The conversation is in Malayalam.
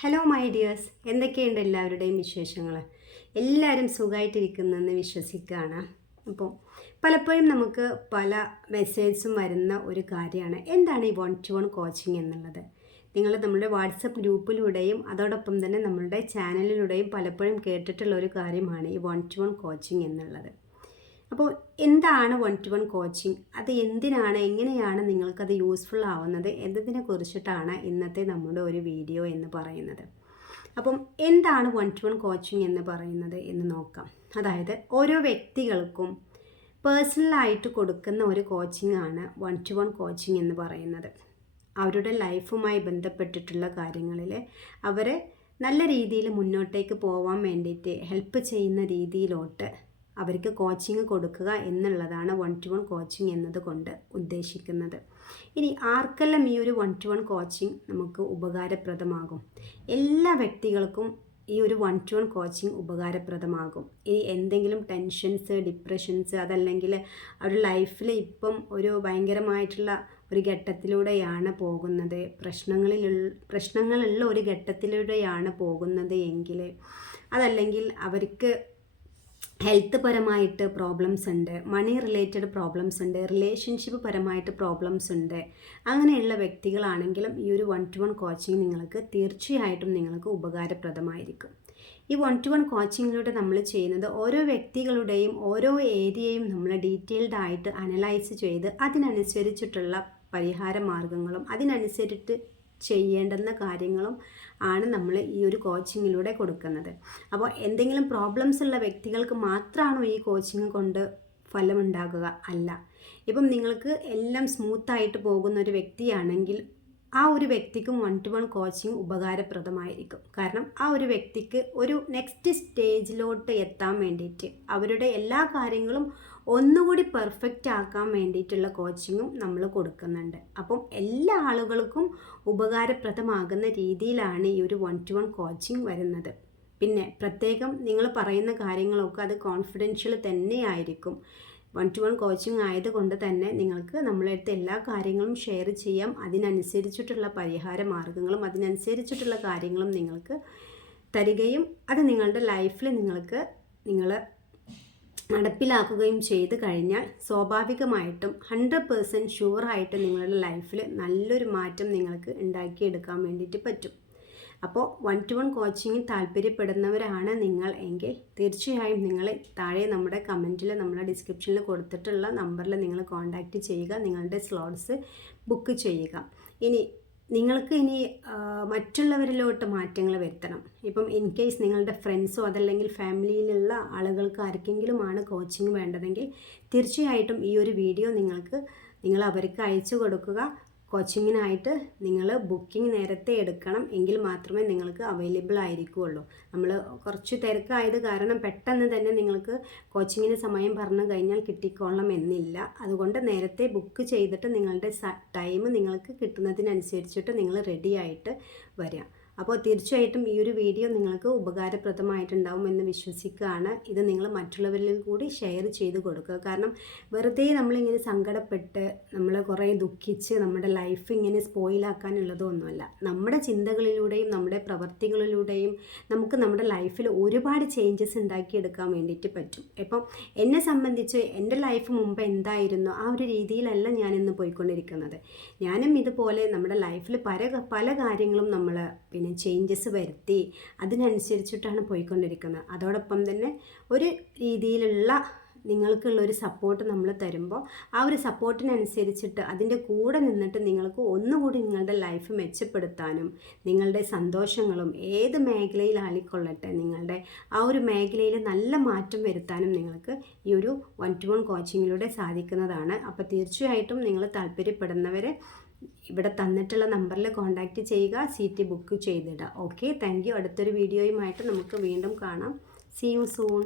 ഹലോ മൈ ഡിയേഴ്സ്, എന്തൊക്കെയുണ്ട് എല്ലാവരുടെയും വിശേഷങ്ങൾ? എല്ലാവരും സുഖമായിട്ടിരിക്കുന്നെന്ന് വിശ്വസിക്കുകയാണ്. അപ്പോൾ പലപ്പോഴും നമുക്ക് പല മെസ്സേജസും വരുന്ന ഒരു കാര്യമാണ് എന്താണ് ഈ 1-to-1 കോച്ചിങ് എന്നുള്ളത്. നിങ്ങൾ നമ്മുടെ വാട്സപ്പ് ഗ്രൂപ്പിലൂടെയും അതോടൊപ്പം തന്നെ നമ്മളുടെ ചാനലിലൂടെയും പലപ്പോഴും കേട്ടിട്ടുള്ള ഒരു കാര്യമാണ് ഈ 1-to-1 കോച്ചിങ് എന്നുള്ളത്. അപ്പോൾ എന്താണ് 1-to-1 കോച്ചിങ്, അത് എന്തിനാണ്, എങ്ങനെയാണ് നിങ്ങൾക്കത് യൂസ്ഫുൾ ആവുന്നത് എന്നതിനെ കുറിച്ചിട്ടാണ് ഇന്നത്തെ നമ്മുടെ ഒരു വീഡിയോ എന്ന് പറയുന്നത്. അപ്പം എന്താണ് 1-to-1 കോച്ചിങ് എന്ന് പറയുന്നത് എന്ന് നോക്കാം. അതായത് ഓരോ വ്യക്തികൾക്കും പേഴ്സണലായിട്ട് കൊടുക്കുന്ന ഒരു കോച്ചിങ് ആണ് 1-to-1 കോച്ചിങ് എന്ന് പറയുന്നത്. അവരുടെ ലൈഫുമായി ബന്ധപ്പെട്ടിട്ടുള്ള കാര്യങ്ങളിൽ അവരെ നല്ല രീതിയിൽ മുന്നോട്ടേക്ക് പോകാൻ വേണ്ടിയിട്ട് ഹെൽപ്പ് ചെയ്യുന്ന രീതിയിലോട്ട് അവർക്ക് കോച്ചിങ് കൊടുക്കുക എന്നുള്ളതാണ് 1-to-1 കോച്ചിങ് എന്നതുകൊണ്ട് ഉദ്ദേശിക്കുന്നത്. ഇനി ആർക്കെല്ലാം ഈ ഒരു 1-to-1 കോച്ചിങ് നമുക്ക് ഉപകാരപ്രദമാകും? എല്ലാ വ്യക്തികൾക്കും ഈ ഒരു 1-to-1 കോച്ചിങ് ഉപകാരപ്രദമാകും. ഇനി എന്തെങ്കിലും ടെൻഷൻസ്, ഡിപ്രഷൻസ്, അതല്ലെങ്കിൽ അവരുടെ ലൈഫിൽ ഇപ്പം ഒരു ഭയങ്കരമായിട്ടുള്ള ഒരു ഘട്ടത്തിലൂടെയാണ് പോകുന്നത്, പ്രശ്നങ്ങളുള്ള ഒരു ഘട്ടത്തിലൂടെയാണ് പോകുന്നത് എങ്കിൽ, അതല്ലെങ്കിൽ അവർക്ക് ഹെൽത്ത് പരമായിട്ട് പ്രോബ്ലംസ് ഉണ്ട്, മണി റിലേറ്റഡ് പ്രോബ്ലംസ് ഉണ്ട്, റിലേഷൻഷിപ്പ് പരമായിട്ട് പ്രോബ്ലംസ് ഉണ്ട്, അങ്ങനെയുള്ള വ്യക്തികളാണെങ്കിലും ഈ ഒരു 1-to-1 കോച്ചിങ് തീർച്ചയായിട്ടും നിങ്ങൾക്ക് ഉപകാരപ്രദമായിരിക്കും. ഈ 1-to-1 കോച്ചിങ്ങിലൂടെ നമ്മൾ ചെയ്യുന്നത് ഓരോ വ്യക്തികളുടെയും ഓരോ ഏരിയയും നമ്മൾ ഡീറ്റെയിൽഡ് ആയിട്ട് അനലൈസ് ചെയ്ത് അതിനനുസരിച്ചിട്ടുള്ള പരിഹാര മാർഗങ്ങളും അതിനനുസരിച്ച് ചെയ്യേണ്ടുന്ന കാര്യങ്ങളും ആണ് നമ്മൾ ഈ ഒരു കോച്ചിങ്ങിലൂടെ കൊടുക്കുന്നത്. അപ്പോൾ എന്തെങ്കിലും പ്രോബ്ലംസ് ഉള്ള വ്യക്തികൾക്ക് മാത്രമാണോ ഈ കോച്ചിങ് കൊണ്ട് ഫലമുണ്ടാകുക? അല്ല. ഇപ്പം നിങ്ങൾക്ക് എല്ലാം സ്മൂത്തായിട്ട് പോകുന്ന ഒരു വ്യക്തിയാണെങ്കിൽ ആ ഒരു വ്യക്തിക്കും 1-to-1 കോച്ചിങ് ഉപകാരപ്രദമായിരിക്കും. കാരണം ആ ഒരു വ്യക്തിക്ക് ഒരു നെക്സ്റ്റ് സ്റ്റേജിലോട്ട് എത്താൻ വേണ്ടിയിട്ട് അവരുടെ എല്ലാ കാര്യങ്ങളും ഒന്നുകൂടി പെർഫെക്റ്റ് ആക്കാൻ വേണ്ടിയിട്ടുള്ള കോച്ചിങ്ങും നമ്മൾ കൊടുക്കുന്നുണ്ട്. അപ്പം എല്ലാ ആളുകൾക്കും ഉപകാരപ്രദമാകുന്ന രീതിയിലാണ് ഈ ഒരു 1-to-1 കോച്ചിങ് വരുന്നത്. പിന്നെ പ്രത്യേകം നിങ്ങൾ പറയുന്ന കാര്യങ്ങളൊക്കെ അത് കോൺഫിഡൻഷ്യൽ തന്നെയായിരിക്കും. 1-to-1 കോച്ചിങ് ആയതുകൊണ്ട് തന്നെ നിങ്ങൾക്ക് നമ്മളടുത്ത് എല്ലാ കാര്യങ്ങളും ഷെയർ ചെയ്യാം. അതിനനുസരിച്ചിട്ടുള്ള പരിഹാര മാർഗങ്ങളും അതിനനുസരിച്ചിട്ടുള്ള കാര്യങ്ങളും നിങ്ങൾക്ക് തരികയും അത് നിങ്ങളുടെ ലൈഫിൽ നിങ്ങൾ നടപ്പിലാക്കുകയും ചെയ്ത് കഴിഞ്ഞാൽ സ്വാഭാവികമായിട്ടും 100% ഷുവറായിട്ട് നിങ്ങളുടെ ലൈഫിൽ നല്ലൊരു മാറ്റം നിങ്ങൾക്ക് ഉണ്ടാക്കിയെടുക്കാൻ വേണ്ടിയിട്ട് പറ്റും. അപ്പോൾ 1-to-1 കോച്ചിങ്ങിൽ താല്പര്യപ്പെടുന്നവരാണ് നിങ്ങൾ എങ്കിൽ തീർച്ചയായും നിങ്ങൾ താഴെ നമ്മുടെ കമൻറ്റിൽ നമ്മുടെ ഡിസ്ക്രിപ്ഷനിൽ കൊടുത്തിട്ടുള്ള നമ്പറിൽ നിങ്ങൾ കോൺടാക്റ്റ് ചെയ്യുക, നിങ്ങളുടെ സ്ലോട്ട്സ് ബുക്ക് ചെയ്യുക. നിങ്ങൾക്ക് മറ്റുള്ളവരിലോട്ട് മാറ്റങ്ങൾ വരുത്തണം. ഇപ്പം ഇൻ കേസ് നിങ്ങളുടെ ഫ്രണ്ട്സോ അതല്ലെങ്കിൽ ഫാമിലിയിലുള്ള ആളുകൾക്ക് ആർക്കെങ്കിലുമാണ് കോച്ചിങ് വേണ്ടതെങ്കിൽ തീർച്ചയായിട്ടും ഈ ഒരു വീഡിയോ നിങ്ങൾ അവർക്ക് അയച്ചു കൊടുക്കുക. കോച്ചിങ്ങിനായിട്ട് നിങ്ങൾ ബുക്കിംഗ് നേരത്തെ എടുക്കണം, എങ്കിൽ മാത്രമേ നിങ്ങൾക്ക് അവൈലബിൾ ആയിരിക്കുകയുള്ളൂ. നമ്മൾ കുറച്ച് തിരക്കായത് കാരണം പെട്ടെന്ന് തന്നെ നിങ്ങൾക്ക് കോച്ചിങ്ങിന് സമയം പറഞ്ഞു കഴിഞ്ഞാൽ കിട്ടിക്കൊള്ളണം എന്നില്ല. അതുകൊണ്ട് നേരത്തെ ബുക്ക് ചെയ്തിട്ട് നിങ്ങളുടെ ടൈം നിങ്ങൾക്ക് കിട്ടുന്നതിനനുസരിച്ചിട്ട് നിങ്ങൾ റെഡി ആയിട്ട് വരിക. അപ്പോൾ തീർച്ചയായിട്ടും ഈ ഒരു വീഡിയോ നിങ്ങൾക്ക് ഉപകാരപ്രദമായിട്ടുണ്ടാവും എന്ന് വിശ്വസിക്കുകയാണ്. ഇത് നിങ്ങൾ മറ്റുള്ളവരിൽ കൂടി ഷെയർ ചെയ്ത് കൊടുക്കുക. കാരണം വെറുതെ നമ്മളിങ്ങനെ സങ്കടപ്പെട്ട് നമ്മൾ കുറേ ദുഃഖിച്ച് നമ്മുടെ ലൈഫ് ഇങ്ങനെ സ്പോയിലാക്കാനുള്ളതൊന്നുമല്ല. നമ്മുടെ ചിന്തകളിലൂടെയും നമ്മുടെ പ്രവർത്തികളിലൂടെയും നമുക്ക് നമ്മുടെ ലൈഫിൽ ഒരുപാട് ചേഞ്ചസ് ഉണ്ടാക്കിയെടുക്കാൻ വേണ്ടിയിട്ട് പറ്റും. ഇപ്പം എന്നെ സംബന്ധിച്ച് എൻ്റെ ലൈഫ് മുമ്പ് എന്തായിരുന്നു ആ ഒരു രീതിയിലല്ല ഞാനിന്ന് പോയിക്കൊണ്ടിരിക്കുന്നത്. ഞാനും ഇതുപോലെ നമ്മുടെ ലൈഫിൽ പല കാര്യങ്ങളും നമ്മൾ ചേഞ്ചസ് വരുത്തി അതിനനുസരിച്ചിട്ടാണ് പോയിക്കൊണ്ടിരിക്കുന്നത്. അതോടൊപ്പം തന്നെ ഒരു രീതിയിലുള്ള നിങ്ങൾക്കുള്ളൊരു സപ്പോർട്ട് നമ്മൾ തരുമ്പോൾ ആ ഒരു സപ്പോർട്ടിനനുസരിച്ചിട്ട് അതിൻ്റെ കൂടെ നിന്നിട്ട് നിങ്ങൾക്ക് ഒന്നുകൂടി നിങ്ങളുടെ ലൈഫ് മെച്ചപ്പെടുത്താനും നിങ്ങളുടെ സന്തോഷങ്ങളും ഏത് മേഖലയിലായിക്കൊള്ളട്ടെ നിങ്ങളുടെ ആ ഒരു മേഖലയിൽ നല്ല മാറ്റം വരുത്താനും നിങ്ങൾക്ക് ഈ ഒരു 1-to-1 കോച്ചിങ്ങിലൂടെ സാധിക്കുന്നതാണ്. അപ്പോൾ തീർച്ചയായിട്ടും നിങ്ങൾ താല്പര്യപ്പെടുന്നവരെ ഇവിടെ തന്നിട്ടുള്ള നമ്പറിൽ കോൺടാക്റ്റ് ചെയ്യുക, സീറ്റ് ബുക്ക് ചെയ്തിടുക. Okay, thank you. അടുത്തൊരു വീഡിയോയുമായിട്ട് നമുക്ക് വീണ്ടും കാണാം. See you soon.